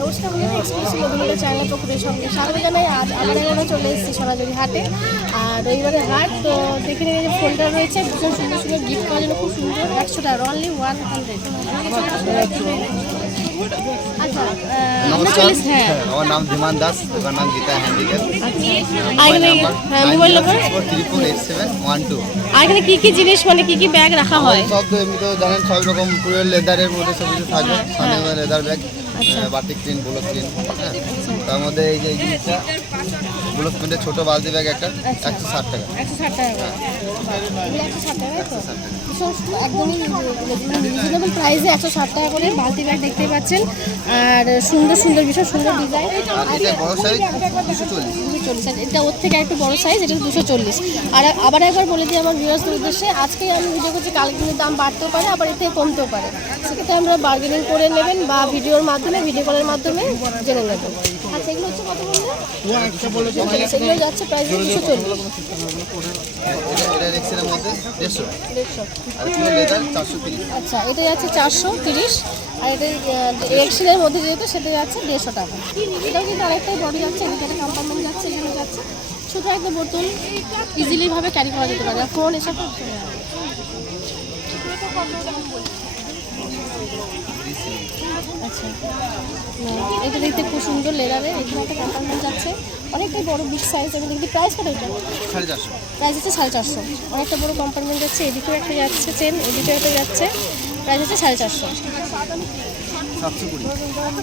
নমস্কার বন্ধুরা, এক্সক্লুসিভ মধুমিতা চ্যানেলের পক্ষ থেকে সঙ্গে স্বাগত জানাই। আজ আমরা এখানে চলে এসেছি সোনাঝুরি হাটে, আর রবিবারের হাট। তো দেখে নিয়ে যে ফোনটা রয়েছে, ভীষণ সুন্দর সুন্দর গিফট করার জন্য খুব সুন্দর। 100 টাকা, অনলি 100। আচ্ছা, হ্যাঁ, আমার নাম ধীমান দাস, দোকান নাম গীতা হ্যান্ডিক্যাপ। মোবাইল নম্বর 348712। আর এখানে কি কি জিনিস, মানে কি কি ব্যাগ রাখা হয়? সব তো এমনি তো জানেন, সব রকম পুরো লেদারের মধ্যে সব কিছু থাকবে। Leather bag, batik print, block print. তার মধ্যে এই যে জিনিসটা ব্লক প্রিন্টের ছোটো বালতি ব্যাগ একটা, 160 টাকা। 160 টাকা, 160 টাকা তো একদমই রিজনেবল প্রাইসে 160 টাকা করে বালতি ব্যাগ দেখতে পাচ্ছেন। আর সুন্দর সুন্দর, ভীষণ সুন্দর ডিজাইন। এটা বড় সাইজ 240। এটা ওর থেকে একটু বড় সাইজ, এটা 240। আর আবার একবার বলে দিই আমার ভিউয়ার্সদের উদ্দেশ্যে, আজকে আমি ভিডিও করছি, কালকে কিন্তু দাম বাড়তেও পারে, আবার এর থেকে কমতেও পারে। সেক্ষেত্রে আমরা বার্গেনিং করে নেবেন বা ভিডিও কলের মাধ্যমে জেনে নেবেন। আচ্ছা, এগুলো হচ্ছে কত বললেন? সেগুলো যাচ্ছে প্রাইস 240। এটা রেক্সের মধ্যে 150। 150। আর পুরো লেদার 430। আচ্ছা, এটা যাচ্ছে 430। আর এটা এক্সেলের মধ্যে যেহেতু, সেটা যাচ্ছে 150 টাকা। এটাও কিন্তু অনেকটাই বড় যাচ্ছে, এদিকে একটা কম্পার্টমেন্ট যাচ্ছে, এখানে যাচ্ছে ছোটো একটা বোতল, ইজিলিভাবে ক্যারি করা যেতে পারে। ফোন এসব আচ্ছা, এটা দেখতে খুব সুন্দর লেদারে। এখানে একটা কম্পার্টমেন্ট যাচ্ছে, অনেকটাই বড় বিগ সাইজ। এবং দেখতে প্রাইস কত? এটা 450। প্রাইস হচ্ছে 450। অনেকটা বড় কম্পার্টমেন্ট যাচ্ছে, এদিকেও একটা যাচ্ছে চেন, এদিকেও একটা যাচ্ছে। প্রাইস হচ্ছে 450। 720।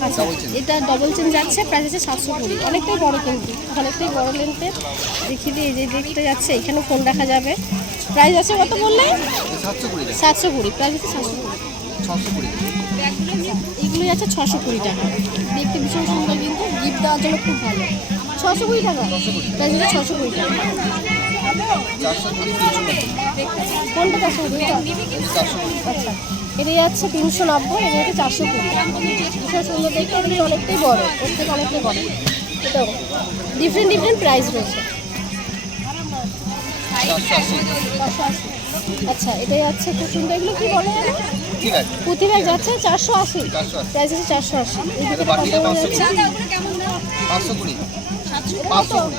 আচ্ছা, এটা ডবল চেন যাচ্ছে, প্রাইস হচ্ছে 720। অনেকটাই বড়, কিন্তু অনেকটাই বড় লেন্থের। দেখিয়ে দিই, এই যে দিকটা যাচ্ছে, এখানে ফোন রাখা যাবে। প্রাইস আছে কত বললে? 720। 720। প্রাইস হচ্ছে 720। 620। এগুলো যাচ্ছে 620 টাকা। দেখতে ভীষণ সুন্দর, কিন্তু গিফট দেওয়ার জন্য খুব ভালো। 620 টাকা, প্রাইস হচ্ছে 620 টাকা। 420, 390। কোনটা 420? আচ্ছা, এটা যাচ্ছে 390, এটা হচ্ছে 420। ভীষণ সুন্দর দেখতে, এটা কিন্তু অনেকটাই বড়, ওর থেকে অনেকটাই বড়। এটাও ডিফারেন্ট প্রাইস রয়েছে। 480। 480। আচ্ছা, এটা যাচ্ছে খুব সুন্দর। এগুলো কি বলে জানো? ঠিক আছে। পুঁতি ব্যাগ যাচ্ছে 480। 480। প্রাইস হচ্ছে 480। এইদিকে বাটি কত পাঁচশো যাচ্ছে? 520। 520।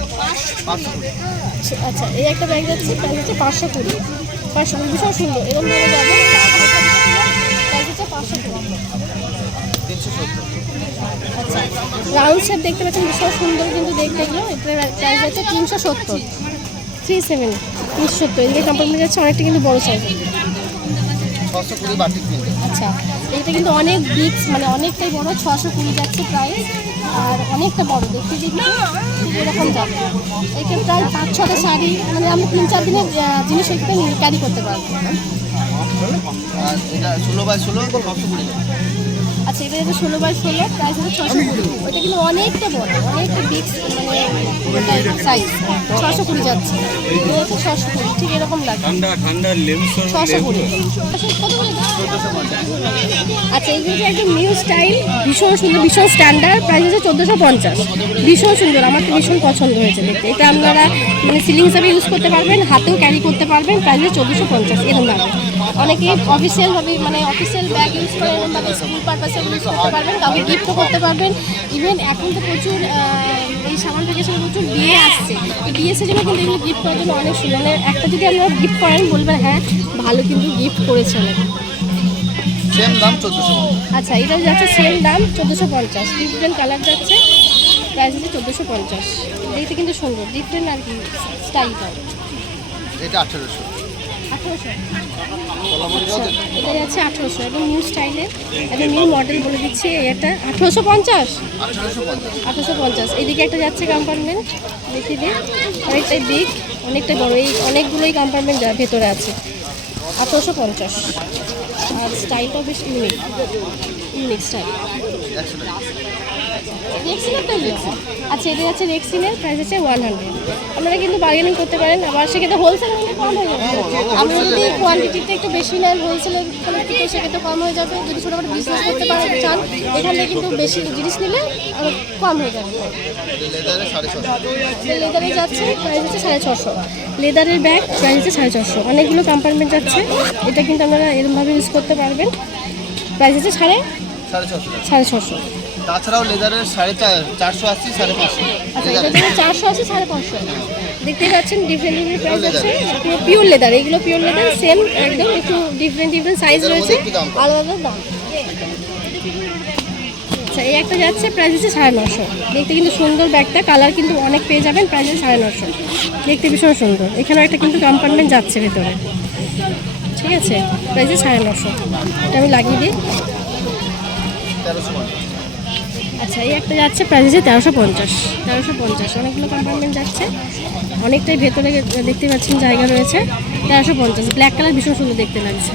আচ্ছা, এই একটা ব্যাগ যাচ্ছে, প্রাইস হচ্ছে 520। 520 ভীষণ সুন্দর, এরকম ভাবে যাবে। প্রাইস হচ্ছে 520। 370। আচ্ছা, রাউন্ড শেপ দেখতে পাচ্ছেন, ভীষণ সুন্দর কিন্তু দেখতে। এগুলো এটার প্রাইস হচ্ছে 370। 370। এদিকে কম্পার্টমেন্ট যাচ্ছে, অনেকটা কিন্তু বড় সাইজ। 620 batik print. আচ্ছা, এটা কিন্তু অনেক বিগ, মানে অনেকটাই বড়। 620 যাচ্ছে প্রাইস, আর অনেকটা বড় দেখতে। কিন্তু এরকম যাবে। এখানে প্রায় 5-6টা শাড়ি, মানে আমরা 3-4 দিনের জিনিস এখানে ক্যারি করতে পারবো। আর এটা 16x16 620 টাকা। আচ্ছা, এটা হচ্ছে 16x16, প্রাইস হচ্ছে 620। ওইটা কিন্তু অনেকটা বড়, অনেকটা বিগ, মানে সাইজ। 620 যাচ্ছে, এটা হচ্ছে 620। ঠিক এরকম লাগবে। ঠান্ডা লেবু 620। আচ্ছা, এইগুলো যে একদম নিউ স্টাইল, ভীষণ সুন্দর, ভীষণ স্ট্যান্ডার্ড। প্রাইস হচ্ছে 1450। ভীষণ সুন্দর, আমার তো ভীষণ পছন্দ হয়েছে দেখতে। এটা আপনারা মানে সিলিং হিসাবে ইউজ করতে পারবেন, হাতেও ক্যারি করতে পারবেন। প্রাইস হচ্ছে 1450। এরকমভাবে অনেকে অফিসিয়ালভাবে, মানে অফিসিয়াল ব্যাগ ইউজ করে, এরকমভাবে স্কুল পারপাসে ইউজ করতে পারবেন, কাউকে গিফটও করতে পারবেন। ইভেন এখন তো প্রচুর এই সামার ভ্যাকেশনে প্রচুর বিয়ে আসছে, এই বিয়ে সিজনে কিন্তু এগুলো গিফট করার জন্য অনেক সুন্দর। মানে একটা যদি আপনারা গিফট করেন, বলবেন হ্যাঁ ভালো কিন্তু গিফট করেছেন। সেম দাম 1450। আচ্ছা, এটাও যাচ্ছে সেম দাম 1450। ডিফারেন্ট কালার যাচ্ছে, প্রাইস হচ্ছে 1450। দেখতে কিন্তু সুন্দর, ডিফারেন্ট আর কি স্টাইলটা। এটা 1800। 1800। এটা যাচ্ছে 1800, একদম নিউ স্টাইলের, একদম নিউ মডেল বলে দিচ্ছি। এটা 1850। 1850। এইদিকে একটা যাচ্ছে কম্পার্টমেন্ট, দেখি দিই, অনেকটাই বিগ, অনেকটা বড়। এই অনেকগুলোই কম্পার্টমেন্ট ভেতরে আছে। 1850। আর স্টাইলটাও বেশ ইউনিক স্টাইল। রেক্সিনের তো এগুলো। আচ্ছা, এটা যাচ্ছে রেক্সিনের, প্রাইস হচ্ছে 100। আপনারা কিন্তু বার্গেনিং করতে পারেন, আবার সেক্ষেত্রে হোলসেল নিলে কম হয়ে যাবে। আপনি যদি কোয়ান্টিটিতে একটু বেশি নেন, হোলসেলের থেকে সেক্ষেত্রে কম হয়ে যাবে। যদি ছোটোখাটো বিজনেস করতে চান, এখানে কিন্তু বেশি জিনিস নিলে আবার কম হয়ে যাবে। লেদারে 650। লেদারে যাচ্ছে, প্রাইস হচ্ছে 650। লেদারের ব্যাগ প্রাইস হচ্ছে 450। অনেকগুলো কম্পার্টমেন্ট যাচ্ছে, এটা কিন্তু আপনারা এরকমভাবে ইউজ করতে পারবেন। প্রাইস হচ্ছে 650। তাছাড়াও লেদারের 480 550। আচ্ছা এটা জন্য 480 550। দেখতে পাচ্ছেন ডিফারেন্ট ডিফারেন্ট প্রাইস আছে, পিওর লেদার, এগুলো পিওর লেদার সেম একদম, একটু ডিফারেন্ট ডিফারেন্ট সাইজ রয়েছে, আলাদা আলাদা দাম। আচ্ছা এই একটা যাচ্ছে প্রাইস হচ্ছে 950। দেখতে কিন্তু সুন্দর ব্যাগটা, কালার কিন্তু অনেক পেয়ে যাবেন, প্রাইস হচ্ছে 950। দেখতে ভীষণ সুন্দর, এখানেও একটা কিন্তু কম্পার্টমেন্ট যাচ্ছে ভেতরে, ঠিক আছে, প্রাইস হচ্ছে 950। এটা আমি লাগিয়ে দিই। 1350। আচ্ছা এই একটা যাচ্ছে প্রাইস হচ্ছে 1350। অনেকগুলো কম্পার্টমেন্ট যাচ্ছে, অনেকটাই ভেতরে দেখতে পাচ্ছেন জায়গা রয়েছে। 1350, ব্ল্যাক কালার ভীষণ সুন্দর দেখতে লাগছে।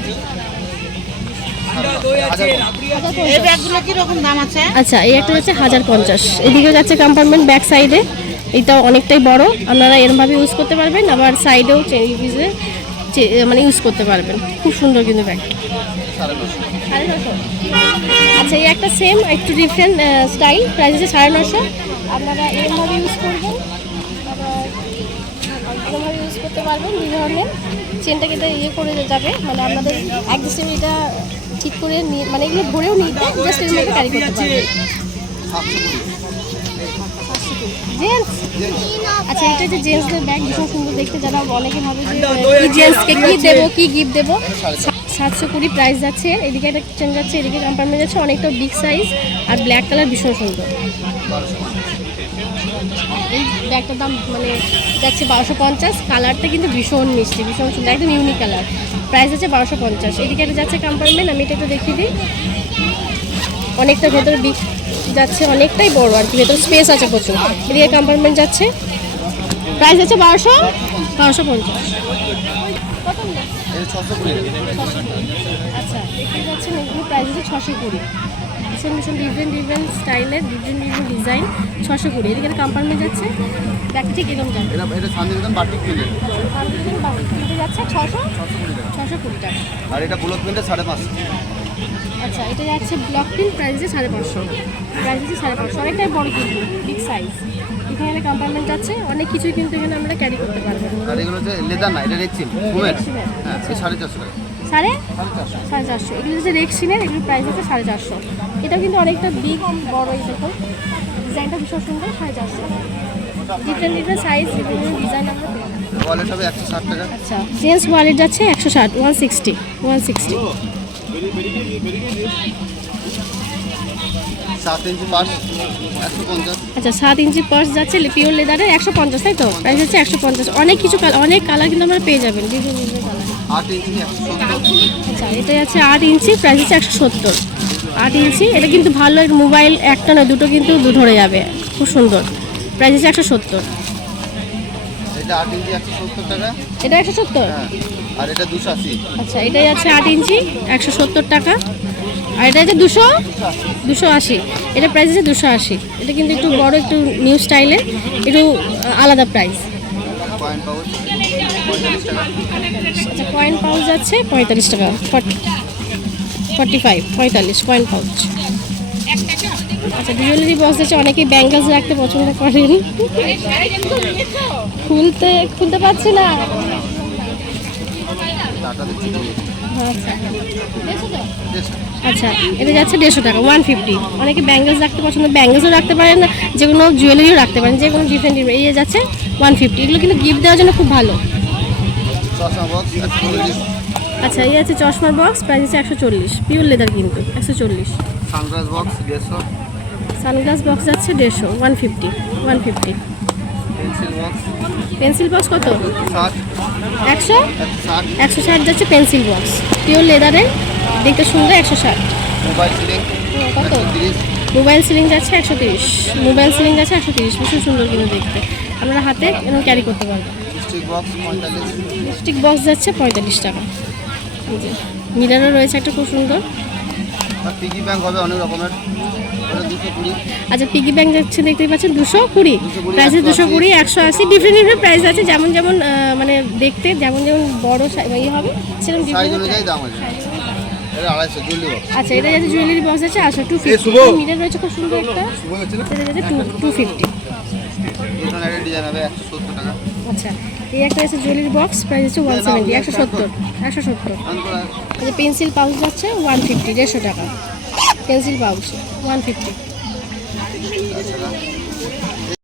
এই ব্যাগগুলো কি রকম দাম আছে? আচ্ছা এই একটা যাচ্ছে 1050। এদিকেও যাচ্ছে কম্পার্টমেন্ট ব্যাক সাইডে, এটা অনেকটাই বড়, আপনারা এরমভাবে ইউজ করতে পারবেন, আবার সাইডেও মানে ইউজ করতে পারবেন, খুব সুন্দর কিন্তু ব্যাগ। 950। আচ্ছা এই একটা সেম একটু ডিফারেন্ট স্টাইল, প্রাইস হচ্ছে 950। আপনারা এরমভাবে ইউজ করবেন, আবার এরমভাবে ইউজ করতে পারবেন। দুই ধরনের চেনটাকে এটা ইয়ে করে যাবে, মানে আপনাদের অ্যাডজাস্টেবল এটা ঠিক করে মানে এগুলো ধরেও নিতে জাস্ট এর মধ্যে ক্যারি করতে পারবেন। জেন্টস, আচ্ছা এটা যে জেন্টসদের ব্যাগ ভীষণ সুন্দর দেখতে, যারা অনেকে ভাবে যে কি জেন্টসকে কি দেবো, কি গিফট দেবো। 720 প্রাইস যাচ্ছে। এদিকে একটা চেন যাচ্ছে, এদিকে কম্পার্টমেন্ট যাচ্ছে, অনেকটা বিগ সাইজ আর ব্ল্যাক কালার ভীষণ সুন্দর। এই ব্যাগটার দাম মানে যাচ্ছে 1250। কালারটা কিন্তু ভীষণ মিষ্টি, ভীষণ সুন্দর, একদম ইউনিক কালার। প্রাইস আছে 1250। এদিকে একটা যাচ্ছে কম্পার্টমেন্ট, আমি এটা একটু দেখিয়ে দিই। অনেকটা ভেতরে বিগ যাচ্ছে, অনেকটাই বড় আর কি, ভেতরে স্পেস আছে প্রচুর। এদিকে কম্পার্টমেন্ট যাচ্ছে, প্রাইস আছে 1250। আচ্ছা দেখতে যাচ্ছেন এগুলো প্রাইস হচ্ছে 620। ভীষণ ভীষণ ডিফারেন্ট ডিফারেন্ট স্টাইলের, ডিফারেন্ট ডিফারেন্ট ডিজাইন, 620। এদিকে কম্পার্টমেন্ট যাচ্ছে, ব্যাগটা ঠিক এরকম যাবে, এটা শান্তিনিকেতন বাটিক প্রিন্টের। এটা যাচ্ছে 620 টাকা। আর এটা ব্লক প্রিন্টের 550। আচ্ছা এটা যাচ্ছে ব্লক প্রিন্ট, প্রাইস হচ্ছে 550। প্রাইস হচ্ছে 550, অনেকটাই বড় কিন্তু বিগ সাইজ। এখানে কম্পার্টমেন্ট যাচ্ছে, অনেক কিছুই কিন্তু এখানে আমরা ক্যারি করতে পারবো। আর এগুলো হচ্ছে লেদার না, এটা রেক্সিন ফুমের। হ্যাঁ 450 টাকা। 450। এগুলো হচ্ছে রেক্সিনের, এগুলোর প্রাইস হচ্ছে 450। এটাও কিন্তু অনেকটা বিগ বড়, এই দেখুন ডিজাইনটা ভীষণ সুন্দর। 450, different different size, different design আমরা পেয়ে যাবো। ওয়ালেট হবে 160 টাকা। আচ্ছা জেন্টস ওয়ালেট যাচ্ছে 160, 160। 7 ইঞ্চি পার্স 150। আচ্ছা 7 ইঞ্চি পার্স যাচ্ছে পিওর লেদারের 150, তাই তো? প্রাইস হচ্ছে 150। অনেক কিছু অনেক কালার কিন্তু আমরা পেয়ে যাবেন, বিভিন্ন বিভিন্ন কালার। 8 ইঞ্চি 170। আচ্ছা এটা যাচ্ছে 8 ইঞ্চি, প্রাইস হচ্ছে 170। 8 ইঞ্চি, এটা কিন্তু ভালো, মোবাইল একটা নয় দুটো কিন্তু ধরে যাবে, খুব সুন্দর। প্রাইস হচ্ছে 170। এটা 8 ইঞ্চি 170 টাকা। এটা 170। হ্যাঁ আর এটা 280। আচ্ছা এটা যাচ্ছে 8 ইঞ্চি 170 টাকা, আর এটা হচ্ছে 280। এটা প্রাইস আছে 280। এটা কিন্তু একটু বড়, একটু নিউ স্টাইলের, একটু আলাদা প্রাইস। কয়েন পাউচ 45 টাকা। আচ্ছা কয়েন পাউচ যাচ্ছে 45 টাকা, 45 কয়েন পাউচ। আচ্ছা জুয়েলারি বক্স যাচ্ছে, অনেকেই ব্যাঙ্গলস রাখতে পছন্দ করেন। খুলতে পারছি না। আচ্ছা এটা যাচ্ছে 150 টাকা, 150। অনেকে ব্যাঙ্গলস রাখতে পছন্দ, ব্যাঙ্গলসও রাখতে পারেন, যে কোনো জুয়েলারিও রাখতে পারেন, যে কোনো ডিফারেন্ট ডিফারেন্ট। এই যাচ্ছে 150। এগুলো কিন্তু গিফট দেওয়ার জন্য খুব ভালো। চশমা বক্স 140। আচ্ছা এই আছে চশমার বক্স, প্রাইস হচ্ছে 140, পিওর লেদার কিন্তু 140। Sunglass box 150। সানগ্লাস বক্স যাচ্ছে 150, 150। পেন্সিল বক্স কত? 160 যাচ্ছে পেন্সিল বক্স, পিওর লেদারের, দেখতে সুন্দর। 160। মোবাইল সিলিং কত? 130। মোবাইল সিলিং যাচ্ছে 130। ভীষণ সুন্দর কিন্তু দেখতে, আমরা হাতে এরকম ক্যারি করতে পারবো। Stick box 45। লিপস্টিক বক্স যাচ্ছে 45 টাকা। মিরারও রয়েছে একটা খুব সুন্দর। আর পিগি ব্যাংক হবে অনেক রকমের, ওটা 220। আচ্ছা পিগি ব্যাংক যাচ্ছে, দেখতেই পাচ্ছেন 220। প্রাইস 220, 180। ডিফারেন্ট ডিফারেন্ট প্রাইস আছে, যেমন যেমন মানে দেখতে যেমন যেমন বড় ইয়ে হবে সেরকম সাইজ ডিফারেন্ট অনুযায়ী দাম আছে। এটা 250 জুয়েলারি বক্স। আচ্ছা এটা যাচ্ছে জুয়েলারি বক্স আছে 250। মিরার রয়েছে খুব সুন্দর একটা, এটা যাচ্ছে 250। এখানে একটা ডিজাইন হবে 170 টাকা। আচ্ছা এই একটা আছে জুয়েলারি বক্স, প্রাইস হচ্ছে 170, 170। আচ্ছা পেন্সিল পাউচ যাচ্ছে 150, 150 টাকা। Pencil pouch 150। তাছাড়া